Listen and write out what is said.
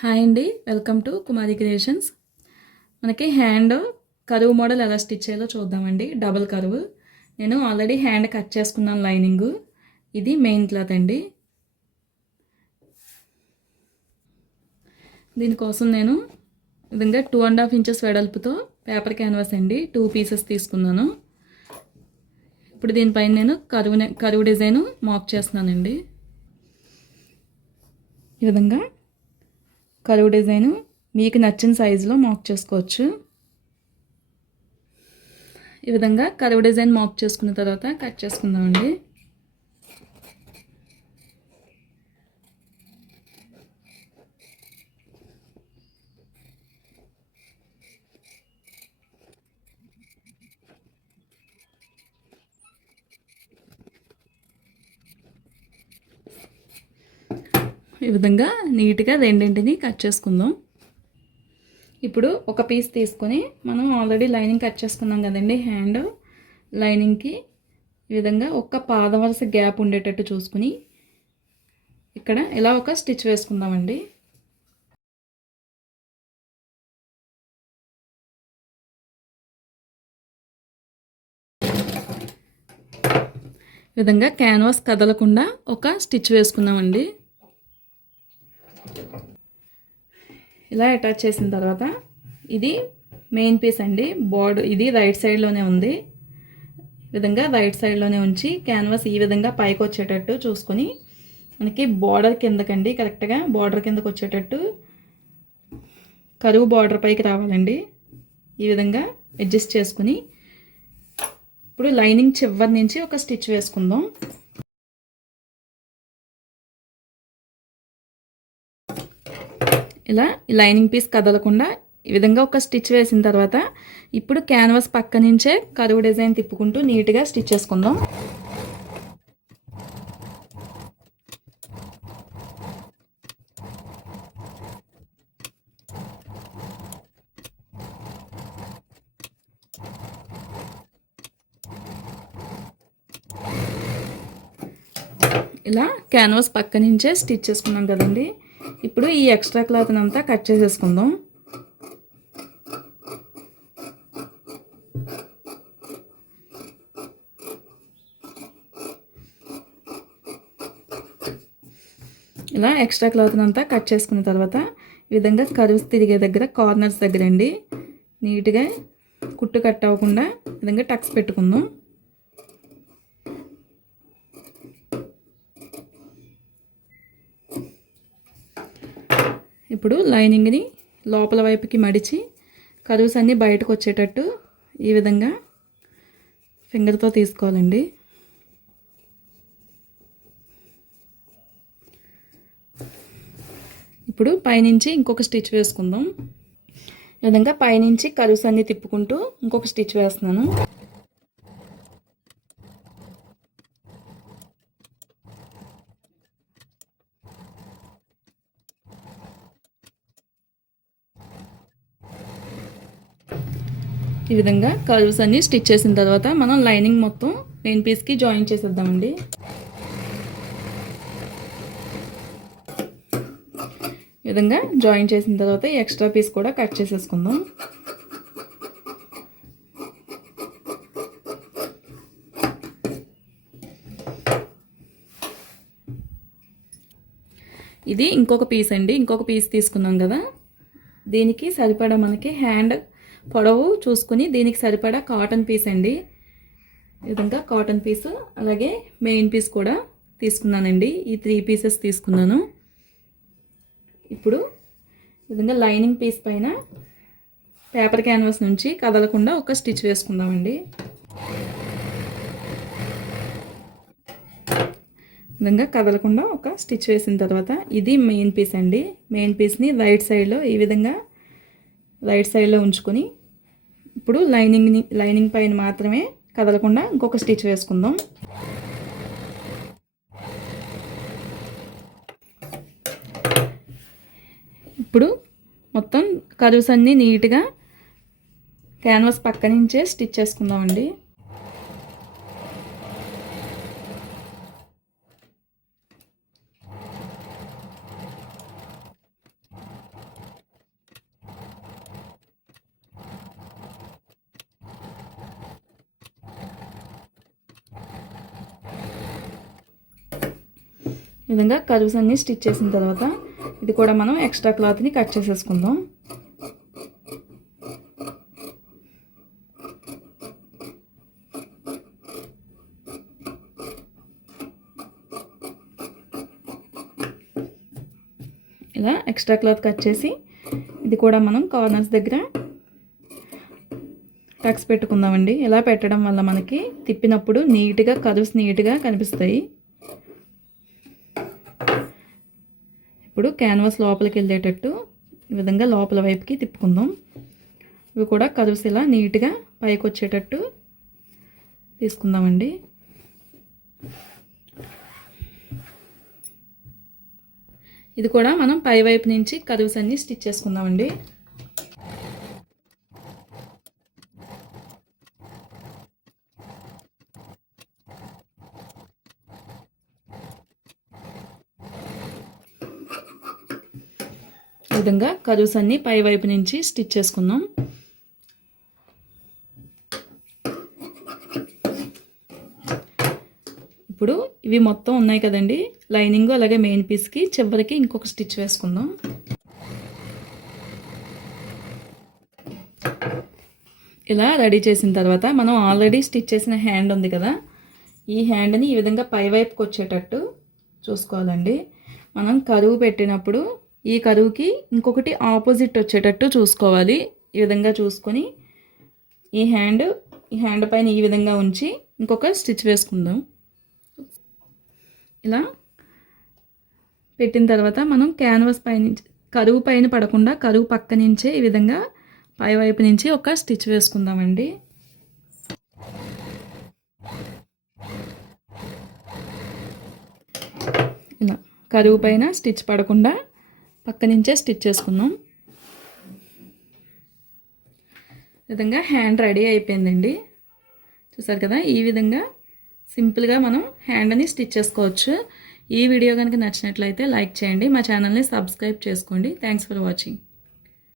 Hi అండి welcome to Kumari creations. మనకి hand కరువు మోడల్ ఎలా స్టిచ్ చేయాలో చూద్దామండి. డబుల్ కరువు. నేను ఆల్రెడీ హ్యాండ్ కట్ చేసుకున్నాను లైనింగ్. ఇది మెయిన్ క్లాత్ అండి. దీనికోసం నేను విధంగా టూ అండ్ హాఫ్ ఇంచెస్ వెడల్పుతో పేపర్ క్యాన్వాస్ అండి టూ పీసెస్ తీసుకున్నాను. ఇప్పుడు దీనిపైన నేను కరువు కరువు డిజైన్ మాక్ చేస్తున్నానండి. ఈ విధంగా కరువు డిజైన్ మీకు నచ్చిన సైజులో మాక్ చేసుకోవచ్చు. ఈ విధంగా కరువు డిజైన్ మాక్ చేసుకున్న తర్వాత కట్ చేసుకుందామండి. ఈ విధంగా నీట్గా రెండింటిని కట్ చేసుకుందాం. ఇప్పుడు ఒక పీస్ తీసుకొని మనం ఆల్రెడీ లైనింగ్ కట్ చేసుకున్నాం కదండి. హ్యాండ్ లైనింగ్కి ఈ విధంగా ఒక్క పాదం వరుస గ్యాప్ ఉండేటట్టు చూసుకుని ఇక్కడ ఇలా ఒక స్టిచ్ వేసుకుందామండి. ఈ విధంగా క్యాన్వాస్ కదలకుండా ఒక స్టిచ్ వేసుకుందామండి. ఇలా అటాచ్ చేసిన తర్వాత ఇది మెయిన్ పీస్ అండి. బోర్డు ఇది రైట్ సైడ్లోనే ఉంది. ఈ విధంగా రైట్ సైడ్లోనే ఉంచి క్యాన్వాస్ ఈ విధంగా పైకి వచ్చేటట్టు చూసుకొని మనకి బార్డర్ కిందకండి. కరెక్ట్గా బార్డర్ కిందకు వచ్చేటట్టు కరువు బార్డర్ పైకి రావాలండి. ఈ విధంగా అడ్జస్ట్ చేసుకుని ఇప్పుడు లైనింగ్ చివరి నుంచి ఒక స్టిచ్ వేసుకుందాం. ఇలా ఈ లైనింగ్ పీస్ కదలకుండా ఈ విధంగా ఒక స్టిచ్ వేసిన తర్వాత ఇప్పుడు క్యాన్వాస్ పక్క నుంచే కరువు డిజైన్ తిప్పుకుంటూ నీట్గా స్టిచ్ చేసుకుందాం. ఇలా క్యాన్వాస్ పక్క నుంచే స్టిచ్ చేసుకున్నాం కదండి. ఇప్పుడు ఈ ఎక్స్ట్రా క్లాత్ని అంతా కట్ చేసేసుకుందాం. ఇలా ఎక్స్ట్రా క్లాత్ని అంతా కట్ చేసుకున్న తర్వాత ఈ విధంగా కరువు తిరిగే దగ్గర కార్నర్స్ దగ్గర అండి నీట్గా కుట్టు కట్ అవ్వకుండా విధంగా టక్స్ పెట్టుకుందాం. ఇప్పుడు లైనింగ్ని లోపల వైపుకి మడిచి కరువుస్ అన్నీ బయటకు వచ్చేటట్టు ఈ విధంగా ఫింగర్తో తీసుకోవాలండి. ఇప్పుడు పైనుంచి ఇంకొక స్టిచ్ వేసుకుందాం. ఈ విధంగా పైనుంచి కరువుస్ అన్నీ తిప్పుకుంటూ ఇంకొక స్టిచ్ వేస్తున్నాను. ఈ విధంగా కర్వ్స్ అన్నీ స్టిచ్ చేసిన తర్వాత మనం లైనింగ్ మొత్తం మెయిన్ పీస్కి జాయిన్ చేసేద్దామండి. ఈ విధంగా జాయిన్ చేసిన తర్వాత ఎక్స్ట్రా పీస్ కూడా కట్ చేసేసుకుందాం. ఇది ఇంకొక పీస్ అండి. ఇంకొక పీస్ తీసుకున్నాం కదా. దీనికి సరిపడా మనకి హ్యాండ్ పొడవు చూసుకుని దీనికి సరిపడా కాటన్ పీస్ అండి. ఈ విధంగా కాటన్ పీస్ అలాగే మెయిన్ పీస్ కూడా తీసుకున్నానండి. ఈ త్రీ పీసెస్ తీసుకున్నాను. ఇప్పుడు ఈ విధంగా లైనింగ్ పీస్ పైన పేపర్ క్యాన్వాస్ నుంచి కదలకుండా ఒక స్టిచ్ వేసుకుందామండి. విధంగా కదలకుండా ఒక స్టిచ్ వేసిన తర్వాత ఇది మెయిన్ పీస్ అండి. మెయిన్ పీస్ని రైట్ సైడ్లో ఈ విధంగా రైట్ సైడ్లో ఉంచుకొని ఇప్పుడు లైనింగ్ని లైనింగ్ పైన మాత్రమే కదలకుండా ఇంకొక స్టిచ్ వేసుకుందాం. ఇప్పుడు మొత్తం కర్వ్స్ అన్నీ నీట్గా క్యాన్వాస్ పక్క నుంచే స్టిచ్ చేసుకుందామండి. ఈ విధంగా కర్వ్స్ అన్నీ స్టిచ్ చేసిన తర్వాత ఇది కూడా మనం ఎక్స్ట్రా క్లాత్ని కట్ చేసేసుకుందాం. ఇలా ఎక్స్ట్రా క్లాత్ కట్ చేసి ఇది కూడా మనం కార్నర్స్ దగ్గర టక్స్ పెట్టుకుందామండి. ఇలా పెట్టడం వల్ల మనకి తిప్పినప్పుడు నీట్గా కర్వ్స్ నీట్గా కనిపిస్తాయి. ఇప్పుడు క్యాన్వాస్ లోపలికి వెళ్ళేటట్టు ఈ విధంగా లోపల వైపుకి తిప్పుకుందాం. ఇవి కూడా కర్వ్స్ ఇలా నీట్గా పైకి వచ్చేటట్టు తీసుకుందామండి. ఇది కూడా మనం పై వైపు నుంచి కర్వ్స్ అన్నీ స్టిచ్ చేసుకుందామండి. విధంగా కర్వ్స్ అన్నీ పై వైపు నుంచి స్టిచ్ చేసుకుందాం. ఇప్పుడు ఇవి మొత్తం ఉన్నాయి కదండి. లైనింగ్ అలాగే మెయిన్ పీస్కి చివరికి ఇంకొక స్టిచ్ వేసుకుందాం. ఇలా రెడీ చేసిన తర్వాత మనం ఆల్రెడీ స్టిచ్ చేసిన హ్యాండ్ ఉంది కదా. ఈ హ్యాండ్ని ఈ విధంగా పై వైపుకి వచ్చేటట్టు చూసుకోవాలండి. మనం కరువు పెట్టినప్పుడు ఈ కరువుకి ఇంకొకటి ఆపోజిట్ వచ్చేటట్టు చూసుకోవాలి. ఈ విధంగా చూసుకొని ఈ హ్యాండ్ ఈ హ్యాండ్ పైన ఈ విధంగా ఉంచి ఇంకొక స్టిచ్ వేసుకుందాం. ఇలా పెట్టిన తర్వాత మనం క్యాన్వాస్ పైన కరువు పైన పడకుండా కరువు పక్క నుంచే ఈ విధంగా పై వైపు నుంచి ఒక స్టిచ్ వేసుకుందామండి. ఇలా కరువు పైన స్టిచ్ పడకుండా పక్క నుంచే స్టిచ్ చేసుకుందాం. ఈ విధంగా హ్యాండ్ రెడీ అయిపోయిందండి. చూసారు కదా ఈ విధంగా సింపుల్గా మనం హ్యాండ్ని స్టిచ్ చేసుకోవచ్చు. ఈ వీడియో కనుక నచ్చినట్లయితే లైక్ చేయండి మా ఛానల్ని సబ్స్క్రైబ్ చేసుకోండి. Thanks for watching